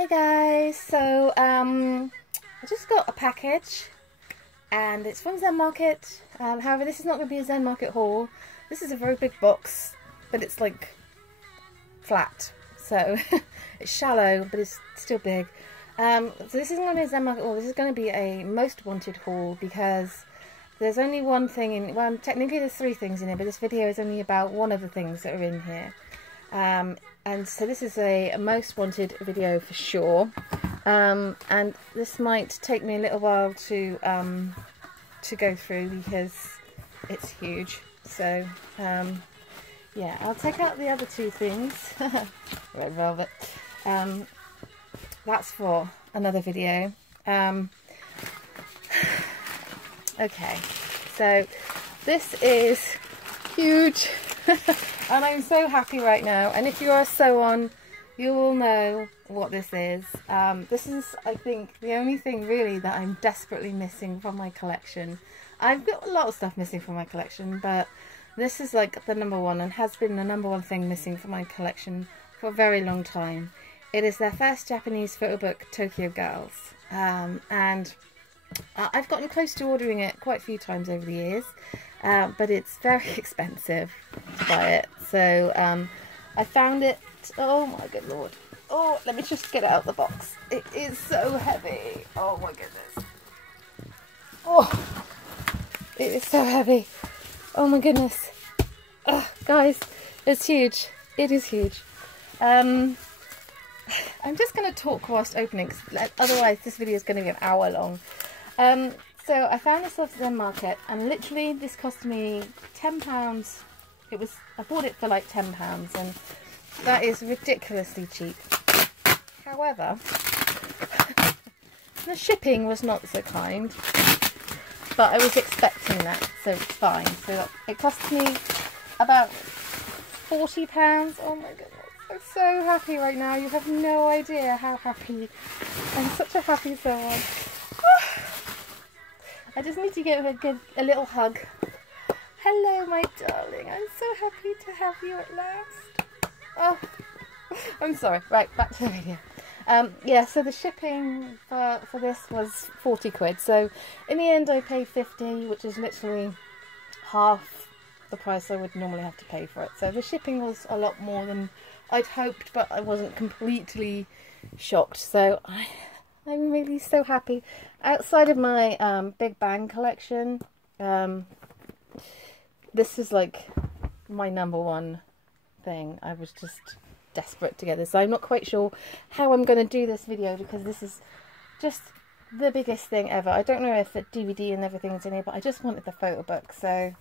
Hey guys, so I just got a package and it's from Zenmarket. However, this is not going to be a Zenmarket haul. This is a very big box, but it's like flat, so it's shallow, but it's still big. So this isn't going to be a Zenmarket haul. This is going to be a most wanted haul because there's only one thing in. Well, technically there's three things in here, but this video is only about one of the things that are in here. And so this is a most wanted video for sure, and this might take me a little while to go through because it's huge. So yeah, I'll take out the other two things. Red velvet. That's for another video. Okay, so this is huge. And I'm so happy right now, and if you are a sew-on, you will know what this is. This is, I think, the only thing really that I'm desperately missing from my collection. I've got a lot of stuff missing from my collection, but this is like the number one, and has been the number one thing missing from my collection for a very long time. It is their first Japanese photo book, Tokyo Girls, and I've gotten close to ordering it quite a few times over the years. But it's very expensive to buy it, so I found it. Oh my good lord! Oh, let me just get it out of the box. It is so heavy. Oh my goodness! Oh, it is so heavy. Oh my goodness! Guys, it's huge. It is huge. I'm just going to talk whilst opening, because otherwise this video is going to be an hour long. So I found this off Zenmarket, and literally this cost me £10. I bought it for like £10, and that is ridiculously cheap. However, the shipping was not so kind, but I was expecting that, so it's fine. So it cost me about £40. Oh my goodness, I'm so happy right now. You have no idea how happy. I'm such a happy someone. I just need to give a little hug. Hello, my darling. I'm so happy to have you at last. Oh, I'm sorry. Right, back to the video. Yeah, so the shipping for this was 40 quid. So in the end, I paid 50, which is literally half the price I would normally have to pay for it. So the shipping was a lot more than I'd hoped, but I wasn't completely shocked. So I'm really so happy. Outside of my Big Bang collection, this is like my number one thing. I was just desperate to get this. I'm not quite sure how I'm going to do this video because this is just the biggest thing ever. I don't know if the DVD and everything's in here, but I just wanted the photo book. So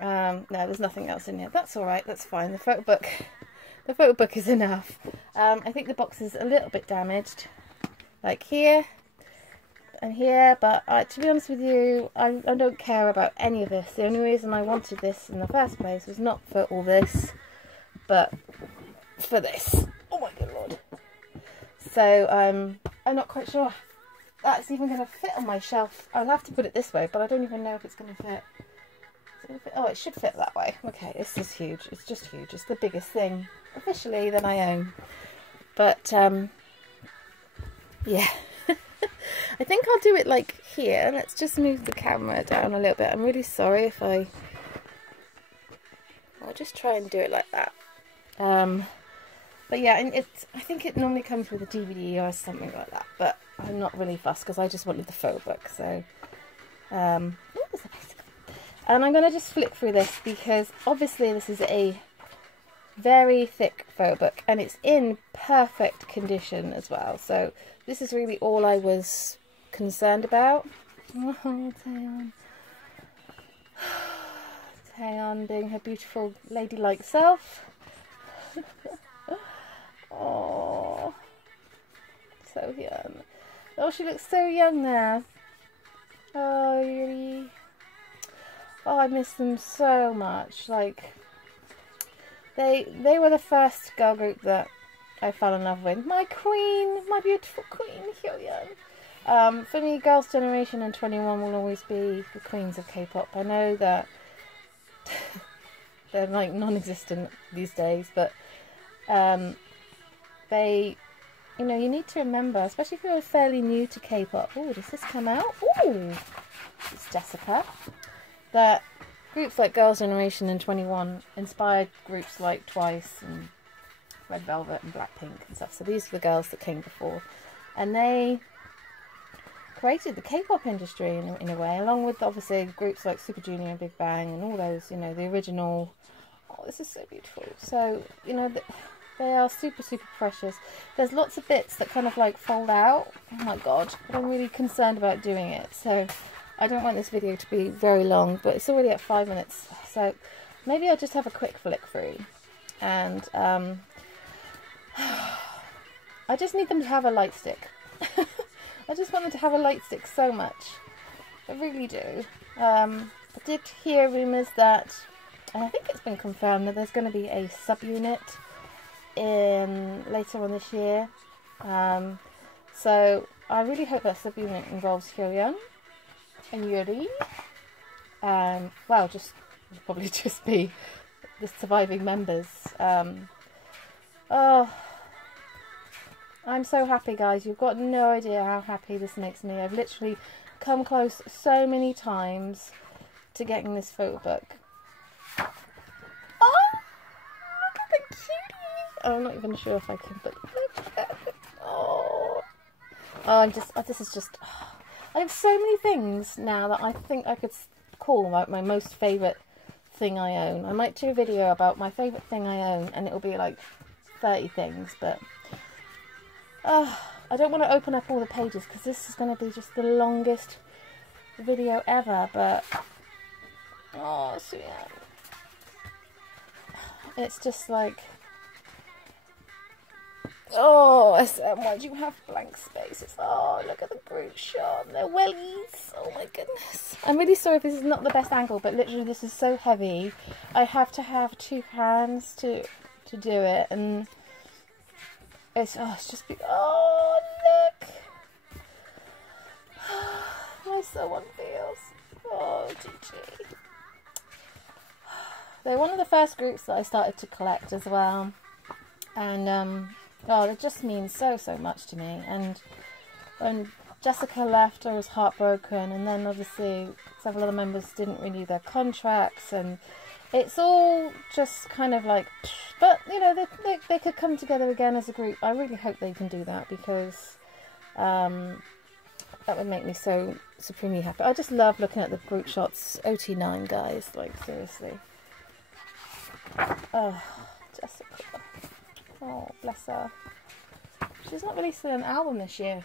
no, there's nothing else in here. That's alright, that's fine. The photo book is enough. I think the box is a little bit damaged, like here and here, but to be honest with you, I don't care about any of this. The only reason I wanted this in the first place was not for all this, but for this. Oh my good lord. So I'm not quite sure that's even going to fit on my shelf. I'll have to put it this way, but I don't even know if it's going to fit. Oh, it should fit that way. Okay, this is huge. It's just huge. It's the biggest thing officially that I own. But yeah. I think I'll do it like here. Let's just move the camera down a little bit. I'm really sorry if I'll just try and do it like that. But yeah, and I think it normally comes with a DVD or something like that, but I'm not really fussed because I just wanted the photo book. So ooh, there's a bicycle. And I'm going to just flip through this because obviously this is a very thick photo book and it's in perfect condition as well. So this is really all I was concerned about. Oh, Taeyeon. Taeyeon being her beautiful ladylike self. Oh, so young. Oh, she looks so young now. Oh, really. Oh, I miss them so much. Like, they were the first girl group that I fell in love with. My queen, my beautiful queen, Hyoyeon. For me, Girls' Generation and 21 will always be the queens of K-pop. I know that they're like non-existent these days, but they you know, you need to remember, especially if you're fairly new to K-pop. Oh, does this come out? Oh, it's Jessica. That groups like Girls' Generation and 21 inspired groups like Twice and Red Velvet and Blackpink and stuff. So these are the girls that came before, and they created the K-pop industry in a way, along with obviously groups like Super Junior and Big Bang and all those, you know, the original. Oh, this is so beautiful. So, you know, they are super, super precious. There's lots of bits that kind of like fold out. Oh my god, but I'm really concerned about doing it. So I don't want this video to be very long, but it's already at 5 minutes. So maybe I'll just have a quick flick through. And I just need them to have a light stick. I just want them to have a light stick so much. I really do. I did hear rumours that, and I think it's been confirmed, that there's going to be a subunit later on this year. So I really hope that subunit involves Hyoyeon and Yuri. Well, probably just be the surviving members. Oh, I'm so happy, guys. You've got no idea how happy this makes me. I've literally come close so many times to getting this photo book. Oh, look at the cutie. Oh, I'm not even sure if I can, but look at it. Oh, this is just, I have so many things now that I think I could call my most favourite thing I own. I might do a video about my favourite thing I own, and it'll be like 30 things, but I don't want to open up all the pages because this is going to be just the longest video ever, but oh, so yeah. It's just like, oh, SM, why do you have blank spaces? Oh, look at the group shot and their wellies. Oh my goodness. I'm really sorry if this is not the best angle, but literally this is so heavy. I have to have 2 hands to do it, and it's just oh, look. My someone feels. Oh, GG. They're one of the first groups that I started to collect as well, and oh, it just means so much to me. And when Jessica left, I was heartbroken, and then obviously several other members didn't renew their contracts, and it's all just kind of like, but you know, they could come together again as a group. I really hope they can do that, because that would make me so supremely happy. I just love looking at the group shots. OT9, guys, like seriously. Oh, Jessica. Oh, bless her. She's not releasing an album this year.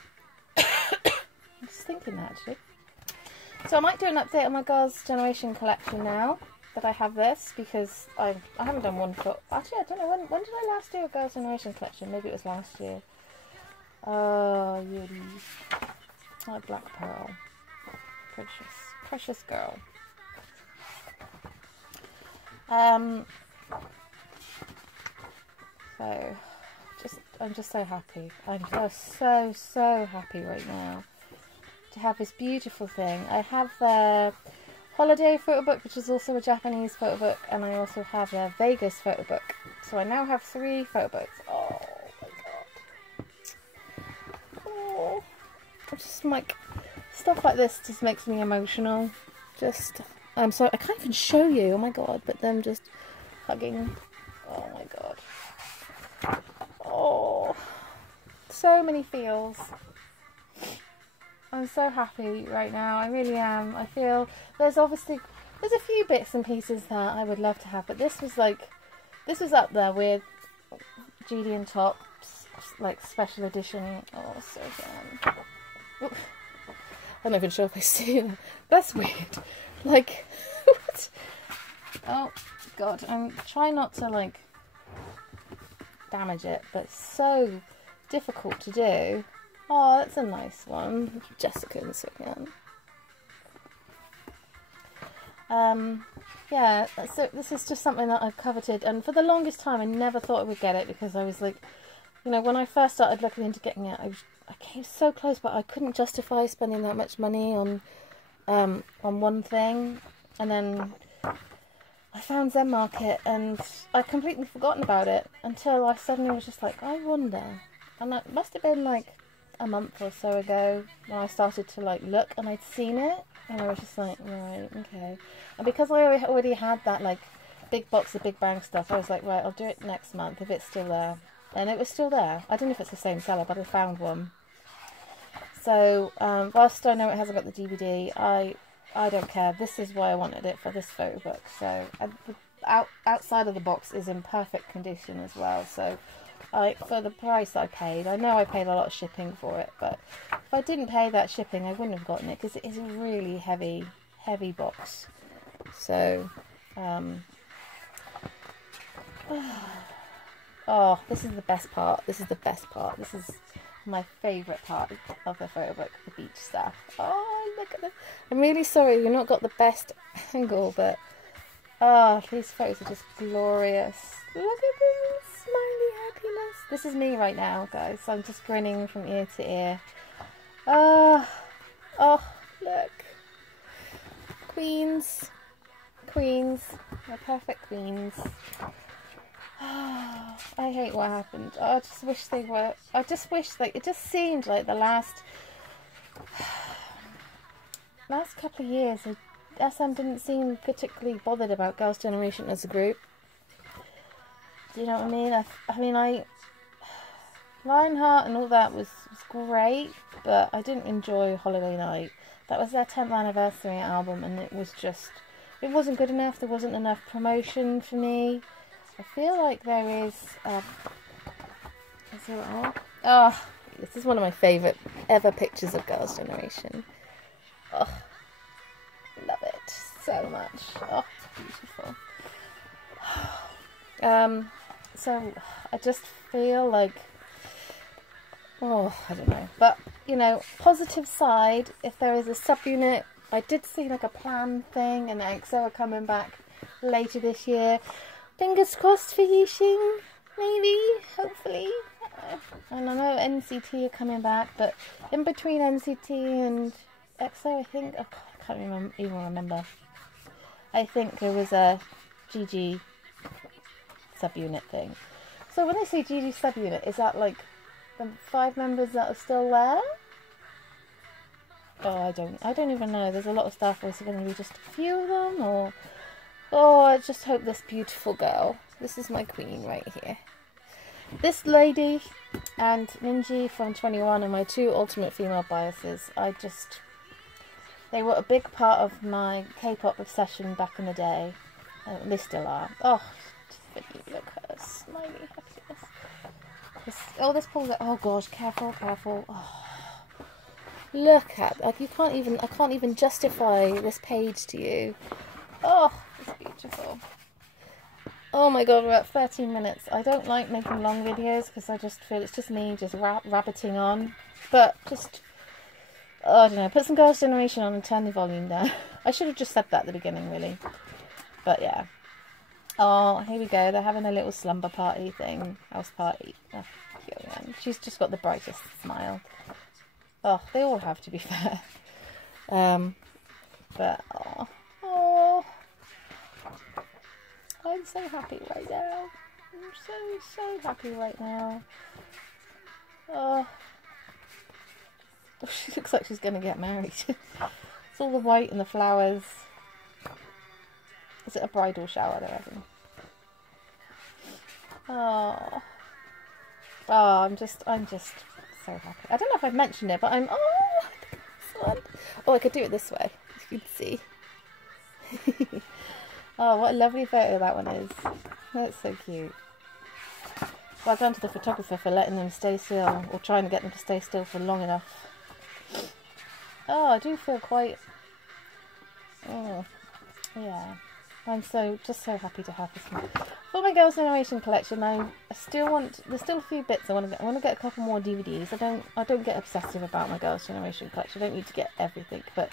I'm just thinking that, actually. So I might do an update on my Girls' Generation collection now that I have this, because I haven't done one for... Actually, I don't know, when did I last do a Girls' Generation collection? Maybe it was last year. Oh, Yuri. Oh, Black Pearl. Precious girl. So, I'm just so happy. I'm just so happy right now to have this beautiful thing. I have the Holiday photo book, which is also a Japanese photo book, and I also have the Vegas photo book. So I now have 3 photo books. Oh my god. Oh, just like stuff like this just makes me emotional. I'm sorry, I can't even show you. Oh my god, but them just hugging. Oh my god. Oh, so many feels. I'm so happy right now. I really am. I feel there's a few bits and pieces that I would love to have, but this was up there with Julian Top's like special edition. Oh, so fun. Oop. I'm not even sure if I see that. That's weird. Like, what? Oh god, I'm trying not to like damage it, but it's so difficult to do. Oh, that's a nice one. Jessica and so again. Yeah, so this is just something that I've coveted, and for the longest time I never thought I would get it, because I was like, you know, when I first started looking into getting it, I came so close, but I couldn't justify spending that much money on one thing. And then I found Zenmarket, and I'd completely forgotten about it until I suddenly was just like, I wonder and it must have been like a month or so ago when I started to like look, and I'd seen it, and I was just like, right, okay. And because I already had that like big box of Big Bang stuff, I was like, right, I'll do it next month if it's still there. And it was still there. I don't know if it's the same seller, but I found one. So whilst I know it hasn't got the DVD, I don't care. This is why I wanted it, for this photo book. So outside of the box is in perfect condition as well. So for the price I paid, I know I paid a lot of shipping for it, but if I didn't pay that shipping, I wouldn't have gotten it, because it is a really heavy box. So oh, this is the best part. This is the best part. This is my favourite part of the photo book, the beach stuff. Oh, look at this. I'm really sorry you've not got the best angle, but these photos are just glorious. Look at this smiley happiness. This is me right now, guys. So I'm just grinning from ear to ear. Oh, look. Queens. Queens. My perfect queens. I hate what happened. I just wish they were. I just wish, like, it just seemed like the last couple of years, SM didn't seem particularly bothered about Girls' Generation as a group. Do you know what I mean? I mean, Lionheart and all that was great, but I didn't enjoy Holiday Night. That was their 10th anniversary album, and it wasn't good enough. There wasn't enough promotion for me. I feel like there is. Is there all? Oh, this is one of my favourite ever pictures of Girls' Generation. Oh, love it so much. Oh, it's beautiful. So I just feel like, oh, I don't know. But, you know, positive side, if there is a subunit, I did see like a plan thing, and EXO are coming back later this year. Fingers crossed for Yixing, maybe, hopefully. And I know NCT are coming back, but in between NCT and EXO, I think, oh God, I can't even remember. I think there was a GG subunit thing. So when they say GG subunit, is that like the 5 members that are still there? Oh, I don't even know. There's a lot of stuff. Is it going to be just a few of them, or? Oh, I just hope this beautiful girl. This is my queen right here. This lady and Minji from 21 are my 2 ultimate female biases. They were a big part of my K-pop obsession back in the day. They still are. Oh, Tiffany, look at her smiley happiness. This pulls out. Oh gosh, careful. Oh, look at, like, I can't even justify this page to you. Oh, it's beautiful. Oh my god, we're at 13 minutes. I don't like making long videos because I just feel it's just me just rabbiting on. But just, oh, I don't know, put some Girls' Generation on and turn the volume down. I should have just said that at the beginning, really. But yeah. Oh, here we go. They're having a little slumber party thing. House party. Oh, cute, man. She's just got the brightest smile. Oh, they all have, to be fair. But, oh. I'm so happy right now. I'm so happy right now. Oh, she looks like she's going to get married. It's all the white and the flowers. Is it a bridal shower they're having? Oh, I'm just so happy. I don't know if I've mentioned it, but I'm, oh, I could do it this way. You can see. Oh, what a lovely photo that one is. That's so cute. Well done to the photographer for letting them stay still, or trying to get them to stay still for long enough. Oh, I do feel quite, oh, yeah. I'm just so happy to have this one. For my Girls' Generation collection, there's still a few bits I want to get a couple more DVDs. I don't get obsessive about my Girls' Generation collection. I don't need to get everything, but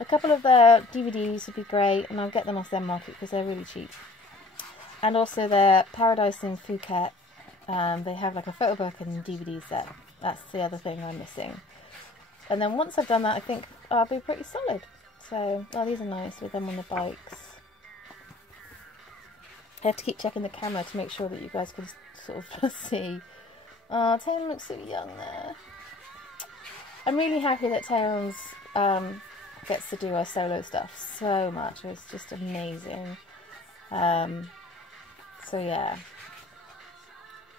a couple of their DVDs would be great, and I'll get them off Zenmarket because they're really cheap. And also their Paradise in Phuket, they have like a photo book and DVD set. That's the other thing I'm missing. And then once I've done that, I think I'll be pretty solid. So, oh, these are nice with them on the bikes. I have to keep checking the camera to make sure that you guys can sort of see Oh, Taylor looks so young there. I'm really happy that Taylor's gets to do her solo stuff so much. It's just amazing. So yeah,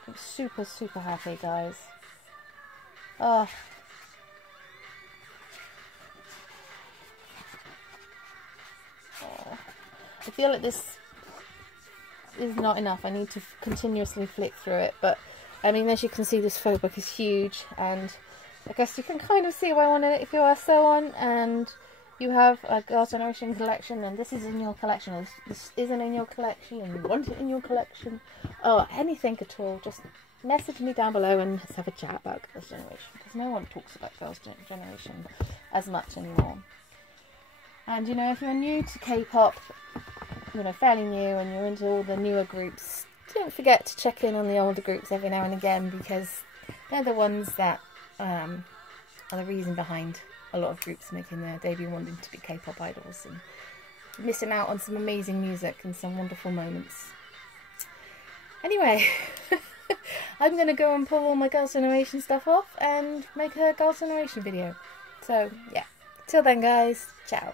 I'm super, super happy, guys. Oh. I feel like this is not enough. I need to continuously flick through it, but I mean, as you can see, this photo book is huge, and I guess you can kind of see why I want it if you are so on and you have a Girls' Generation collection and this is in your collection, or this isn't in your collection and you want it in your collection, or anything at all, just message me down below and let's have a chat about Girls' Generation, because no one talks about Girls' Generation as much anymore. And you know, if you're new to K-pop, you know, fairly new, and you're into all the newer groups, don't forget to check in on the older groups every now and again, because they're the ones that are the reason behind a lot of groups making their debut wanting to be K-pop idols and missing out on some amazing music and some wonderful moments. Anyway, I'm going to go and pull all my Girls' Generation stuff off and make a Girls' Generation video. So, yeah. Till then, guys. Ciao.